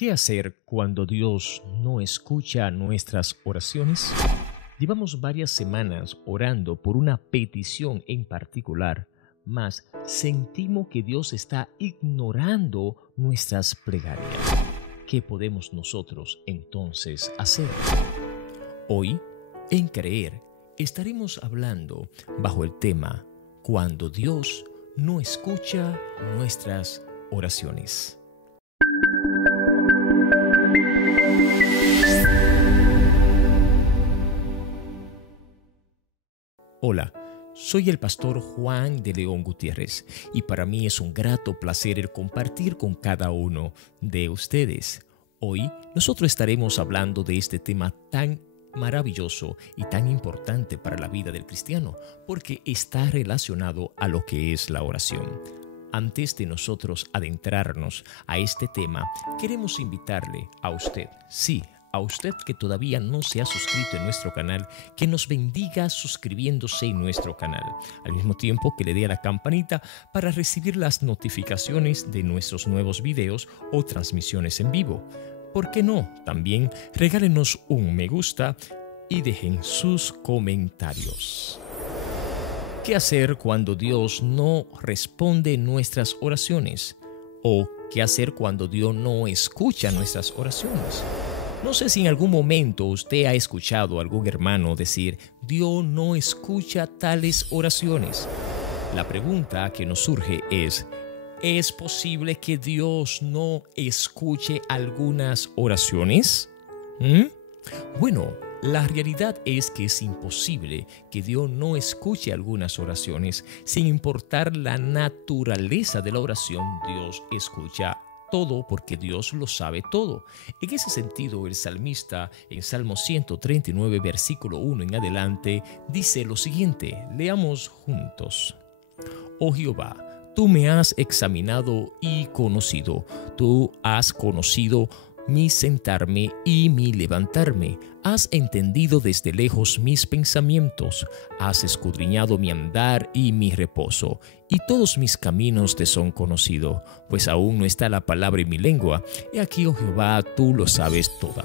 ¿Qué hacer cuando Dios no escucha nuestras oraciones? Llevamos varias semanas orando por una petición en particular, mas sentimos que Dios está ignorando nuestras plegarias. ¿Qué podemos nosotros entonces hacer? Hoy, en Creer, estaremos hablando bajo el tema Cuando Dios no escucha nuestras oraciones. Hola, soy el pastor Juan de León Gutiérrez y para mí es un grato placer el compartir con cada uno de ustedes. Hoy nosotros estaremos hablando de este tema tan maravilloso y tan importante para la vida del cristiano porque está relacionado a lo que es la oración. Antes de nosotros adentrarnos a este tema, queremos invitarle a usted, a usted que todavía no se ha suscrito en nuestro canal, que nos bendiga suscribiéndose en nuestro canal, al mismo tiempo que le dé a la campanita para recibir las notificaciones de nuestros nuevos videos o transmisiones en vivo. ¿Por qué no? También regálenos un me gusta y dejen sus comentarios. ¿Qué hacer cuando Dios no responde nuestras oraciones? ¿O qué hacer cuando Dios no escucha nuestras oraciones? No sé si en algún momento usted ha escuchado a algún hermano decir, Dios no escucha tales oraciones. La pregunta que nos surge ¿es posible que Dios no escuche algunas oraciones? Bueno, la realidad es que es imposible que Dios no escuche algunas oraciones. Sin importar la naturaleza de la oración, Dios escucha todo porque Dios lo sabe todo. En ese sentido, el salmista en Salmo 139, versículo 1 en adelante, dice lo siguiente. Leamos juntos. Oh Jehová, tú me has examinado y conocido. Tú has conocido mi sentarme y mi levantarme. Has entendido desde lejos mis pensamientos. Has escudriñado mi andar y mi reposo. Y todos mis caminos te son conocidos, pues aún no está la palabra en mi lengua. He aquí, oh Jehová, tú lo sabes toda.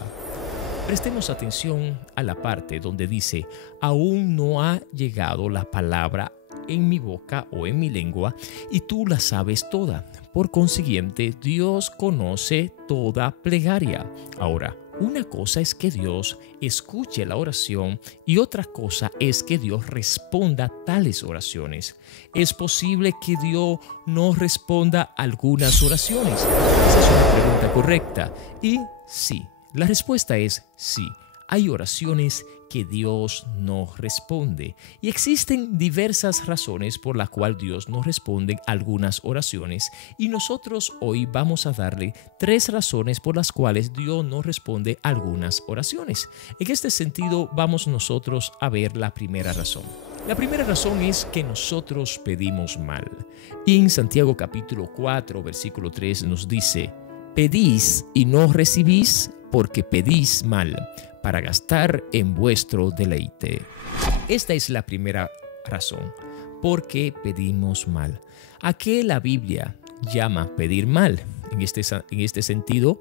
Prestemos atención a la parte donde dice, aún no ha llegado la palabra en mi boca o en mi lengua, y tú la sabes toda. Por consiguiente, Dios conoce toda plegaria. Ahora, una cosa es que Dios escuche la oración y otra cosa es que Dios responda tales oraciones. ¿Es posible que Dios no responda algunas oraciones? Esa es una pregunta correcta. Y sí, la respuesta es sí. Hay oraciones que Dios no responde y existen diversas razones por las cuales Dios no responde algunas oraciones y nosotros hoy vamos a darle 3 razones por las cuales Dios no responde algunas oraciones. En este sentido vamos nosotros a ver la primera razón. La primera razón es que nosotros pedimos mal. Y en Santiago capítulo 4 versículo 3 nos dice, pedís y no recibís porque pedís mal, para gastar en vuestro deleite. Esta es la primera razón. ¿Por qué pedimos mal? ¿A qué la Biblia llama pedir mal? En este sentido,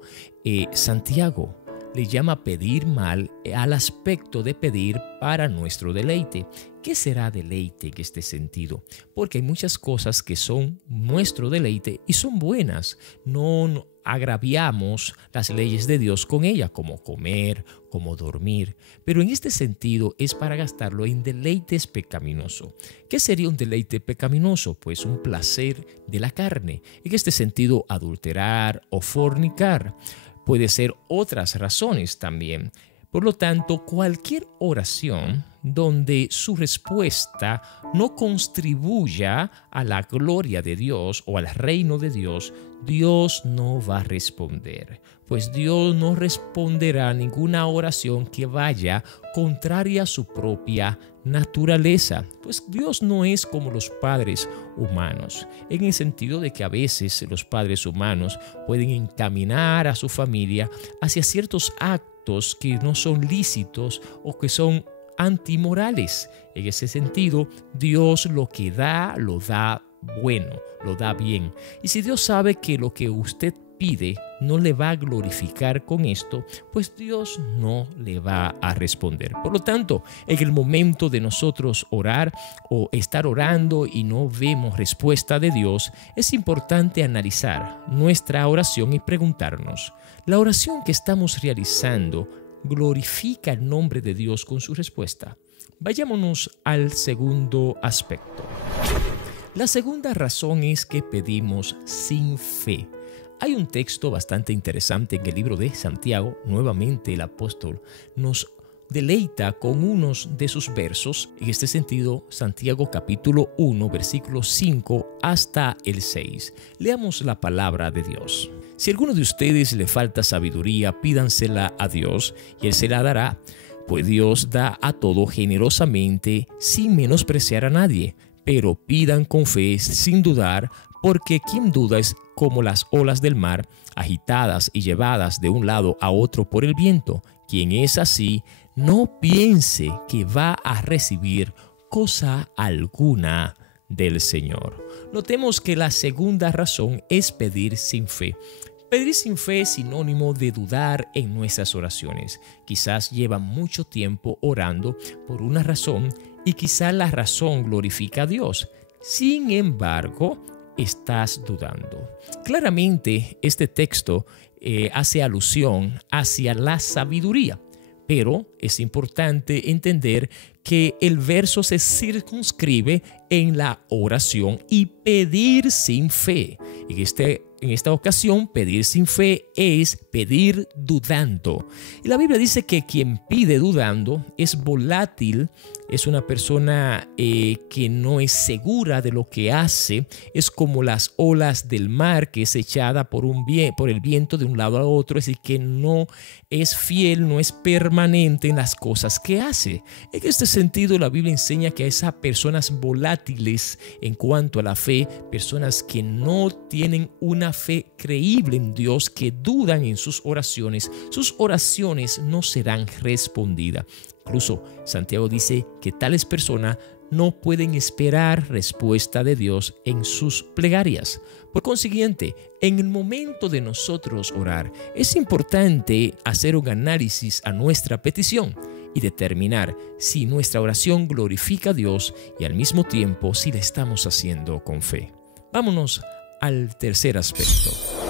Santiago le llama pedir mal al aspecto de pedir para nuestro deleite. ¿Qué será deleite en este sentido? Porque hay muchas cosas que son nuestro deleite y son buenas. No agraviamos las leyes de Dios con ella, como comer, como dormir. Pero en este sentido es para gastarlo en deleites pecaminosos. ¿Qué sería un deleite pecaminoso? Pues un placer de la carne. En este sentido, adulterar o fornicar. Puede ser otras razones también. Por lo tanto, cualquier oración donde su respuesta no contribuya a la gloria de Dios o al reino de Dios, Dios no va a responder. Pues Dios no responderá a ninguna oración que vaya contraria a su propia naturaleza. Pues Dios no es como los padres humanos, en el sentido de que a veces los padres humanos pueden encaminar a su familia hacia ciertos actos que no son lícitos o que son antimorales. En ese sentido, Dios lo que da, lo da bueno, lo da bien. Y si Dios sabe que lo que usted pide no le va a glorificar con esto, pues Dios no le va a responder. Por lo tanto, en el momento de nosotros orar o estar orando y no vemos respuesta de Dios, es importante analizar nuestra oración y preguntarnos, ¿la oración que estamos realizando glorifica el nombre de Dios con su respuesta? Vayámonos al segundo aspecto. La segunda razón es que pedimos sin fe. Hay un texto bastante interesante en el libro de Santiago. Nuevamente el apóstol nos deleita con unos de sus versos. En este sentido, Santiago capítulo 1, versículos 5 hasta el 6. Leamos la palabra de Dios. Si a alguno de ustedes le falta sabiduría, pídansela a Dios y Él se la dará, pues Dios da a todo generosamente sin menospreciar a nadie. Pero pidan con fe sin dudar, porque quien duda es como las olas del mar, agitadas y llevadas de un lado a otro por el viento. Quien es así, no piense que va a recibir cosa alguna del Señor. Notemos que la segunda razón es pedir sin fe. Pedir sin fe es sinónimo de dudar en nuestras oraciones. Quizás lleva mucho tiempo orando por una razón y quizás la razón glorifica a Dios. Sin embargo, estás dudando. Claramente, este texto hace alusión hacia la sabiduría, pero es importante entender que el verso se circunscribe en la oración y pedir sin fe. En esta ocasión, pedir sin fe es pedir dudando. Y la Biblia dice que quien pide dudando es volátil, es una persona que no es segura de lo que hace, es como las olas del mar que es echada por el viento de un lado a otro, es decir, que no es fiel, no es permanente en las cosas que hace. En este sentido, la Biblia enseña que a esas personas volátiles en cuanto a la fe, personas que no tienen una fe creíble en Dios, que dudan en sus oraciones no serán respondidas. Incluso Santiago dice que tales personas no pueden esperar respuesta de Dios en sus plegarias. Por consiguiente, en el momento de nosotros orar, es importante hacer un análisis a nuestra petición y determinar si nuestra oración glorifica a Dios y al mismo tiempo si la estamos haciendo con fe. Vámonos al tercer aspecto.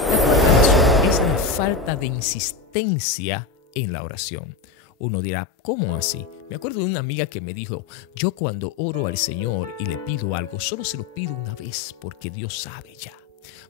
La cuarta razón es la falta de insistencia en la oración. Uno dirá, ¿cómo así? Me acuerdo de una amiga que me dijo, yo cuando oro al Señor y le pido algo, solo se lo pido una vez porque Dios sabe ya.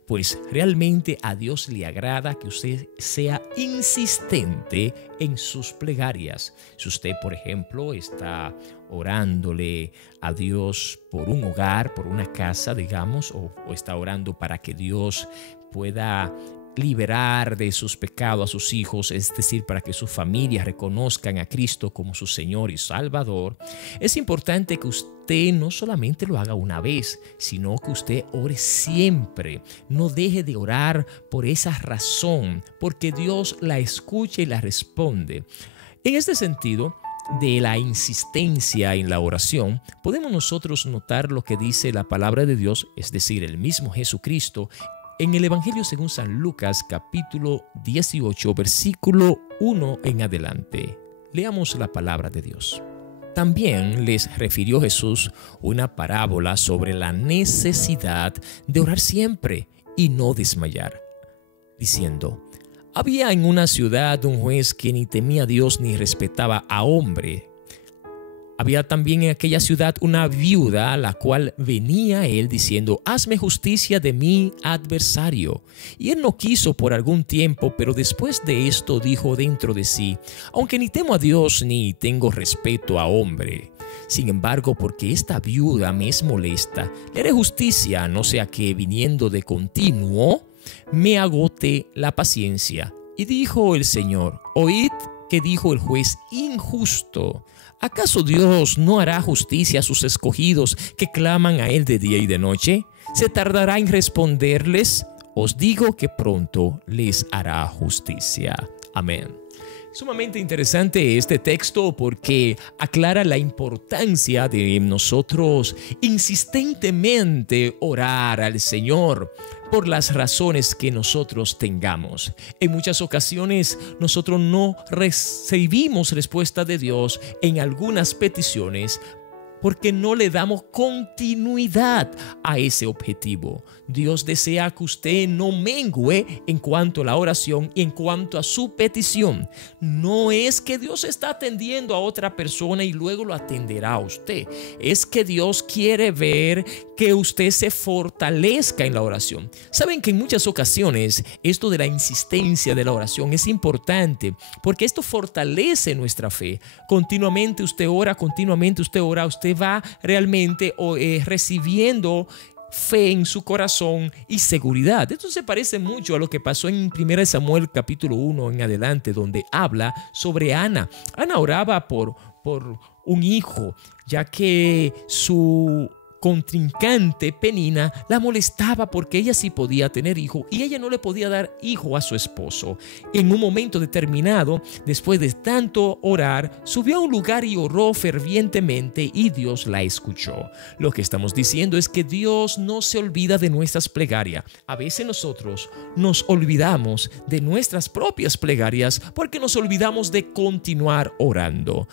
Pues realmente a Dios le agrada que usted sea insistente en sus plegarias. Si usted, por ejemplo, está orándole a Dios por un hogar, por una casa, digamos, o está orando para que Dios pueda liberar de sus pecados a sus hijos, es decir, para que sus familias reconozcan a Cristo como su Señor y Salvador, es importante que usted no solamente lo haga una vez, sino que usted ore siempre. No deje de orar por esa razón, porque Dios la escucha y la responde. En este sentido, de la insistencia en la oración, podemos nosotros notar lo que dice la palabra de Dios, es decir, el mismo Jesucristo, en el Evangelio según San Lucas, capítulo 18, versículo 1 en adelante. Leamos la palabra de Dios. También les refirió Jesús una parábola sobre la necesidad de orar siempre y no desmayar, diciendo: había en una ciudad un juez que ni temía a Dios ni respetaba a hombre. Había también en aquella ciudad una viuda a la cual venía a él diciendo: hazme justicia de mi adversario. Y él no quiso por algún tiempo, pero después de esto dijo dentro de sí: aunque ni temo a Dios ni tengo respeto a hombre, sin embargo, porque esta viuda me es molesta, le haré justicia, no sea que viniendo de continuo me agote la paciencia. Y dijo el Señor: oíd que dijo el juez injusto. ¿Acaso Dios no hará justicia a sus escogidos que claman a Él de día y de noche? ¿Se tardará en responderles? Os digo que pronto les hará justicia. Amén. Sumamente interesante este texto porque aclara la importancia de nosotros insistentemente orar al Señor por las razones que nosotros tengamos. En muchas ocasiones nosotros no recibimos respuesta de Dios en algunas peticiones porque no le damos continuidad a ese objetivo. Dios desea que usted no mengue en cuanto a la oración y en cuanto a su petición. No es que Dios está atendiendo a otra persona y luego lo atenderá a usted. Es que Dios quiere ver que usted se fortalezca en la oración. Saben que en muchas ocasiones esto de la insistencia de la oración es importante porque esto fortalece nuestra fe. Continuamente usted ora, usted va realmente recibiendo fe en su corazón y seguridad. Esto se parece mucho a lo que pasó en 1 Samuel capítulo 1 en adelante, donde habla sobre Ana. Ana oraba por un hijo, ya que su contrincante Penina la molestaba porque ella sí podía tener hijo y ella no le podía dar hijo a su esposo. En un momento determinado, después de tanto orar, subió a un lugar y oró fervientemente y Dios la escuchó. Lo que estamos diciendo es que Dios no se olvida de nuestras plegarias. A veces nosotros nos olvidamos de nuestras propias plegarias porque nos olvidamos de continuar orando.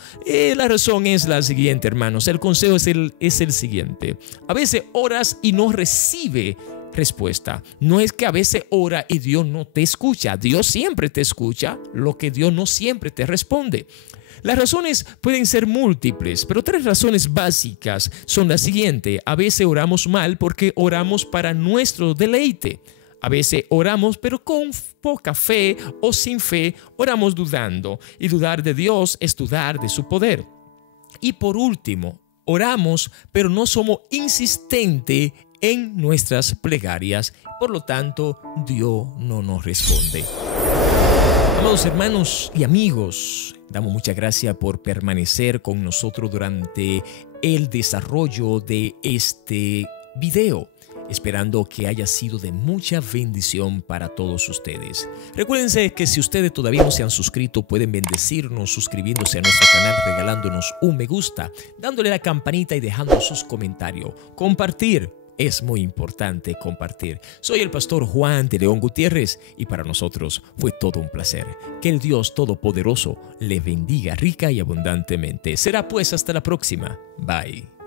La razón es la siguiente, hermanos. El consejo es el siguiente. A veces oras y no recibe respuesta. No es que a veces ora y Dios no te escucha. Dios siempre te escucha, lo que Dios no siempre te responde. Las razones pueden ser múltiples, pero 3 razones básicas son las siguientes. A veces oramos mal porque oramos para nuestro deleite. A veces oramos pero con poca fe o sin fe, oramos dudando. Y dudar de Dios es dudar de su poder. Y por último, oramos, pero no somos insistentes en nuestras plegarias. Por lo tanto, Dios no nos responde. Amados hermanos y amigos, damos muchas gracias por permanecer con nosotros durante el desarrollo de este video, esperando que haya sido de mucha bendición para todos ustedes. Recuérdense que si ustedes todavía no se han suscrito, pueden bendecirnos suscribiéndose a nuestro canal, regalándonos un me gusta, dándole a la campanita y dejando sus comentarios. Compartir. Es muy importante compartir. Soy el pastor Juan de León Gutiérrez y para nosotros fue todo un placer. Que el Dios Todopoderoso le bendiga rica y abundantemente. Será pues hasta la próxima. Bye.